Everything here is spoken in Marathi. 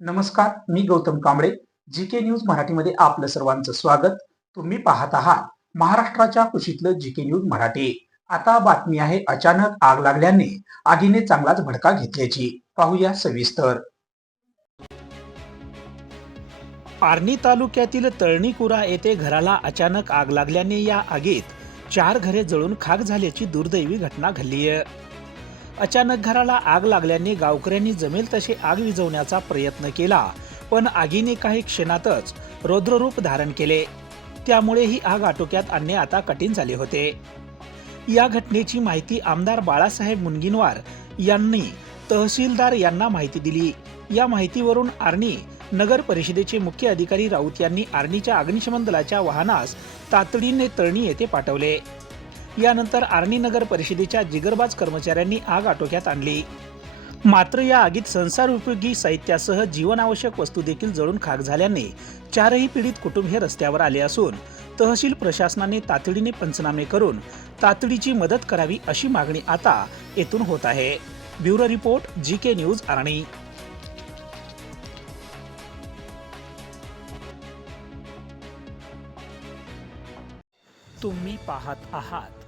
नमस्कार मी Gautam Kamble. G K news मराठीमध्ये आपलं सर्वांचं स्वागत. तुम्ही पाहत आहात महाराष्ट्राच्या कुशीतलं जी के न्यूज मराठी. आता बातमी आहे अचानक आग लागल्याने आगीने चांगलाच भडका घेतल्याची. पाहूया सविस्तर. आर्णी तालुक्यातील तळणीकुरा येथे घराला अचानक आग लागल्याने या आगीत चार घरे जळून खाक झाल्याची दुर्दैवी घटना घडली आहे अचानक घराला आग लागल्याने गावकऱ्यांनी जमेल तसे आग विझवण्याचा प्रयत्न केला पण आगीने काही क्षणातच रौद्ररूप धारण केले. त्यामुळे ही आग आटोक्यात आणणे आता कठीण झाले होते. या घटनेची माहिती आमदार बाळासाहेब मुनगिनवार यांनी तहसीलदार यांना माहिती दिली. या माहितीवरून आर्णी नगर परिषदेचे मुख्य अधिकारी राऊत यांनी आर्णीच्या अग्निशमन दलाच्या वाहनास तातडीने तळणी येथे पाठवले. यानंतर आर्णी नगर परिषदेच्या जिगरबाज कर्मचाऱ्यांनी आग आटोक्यात आणली. मात्र या आगीत संसार उपयोगी साहित्यासह जीवनावश्यक वस्तू देखील जळून खाक झाल्याने चारही पीडित कुटुंब हे रस्त्यावर आले असून तहसील प्रशासनाने तातडीने पंचनामे करून तातडीची मदत करावी अशी मागणी आता येथून होत आहे. Bureau report G K news Arni. तुम्ही पाहत आहात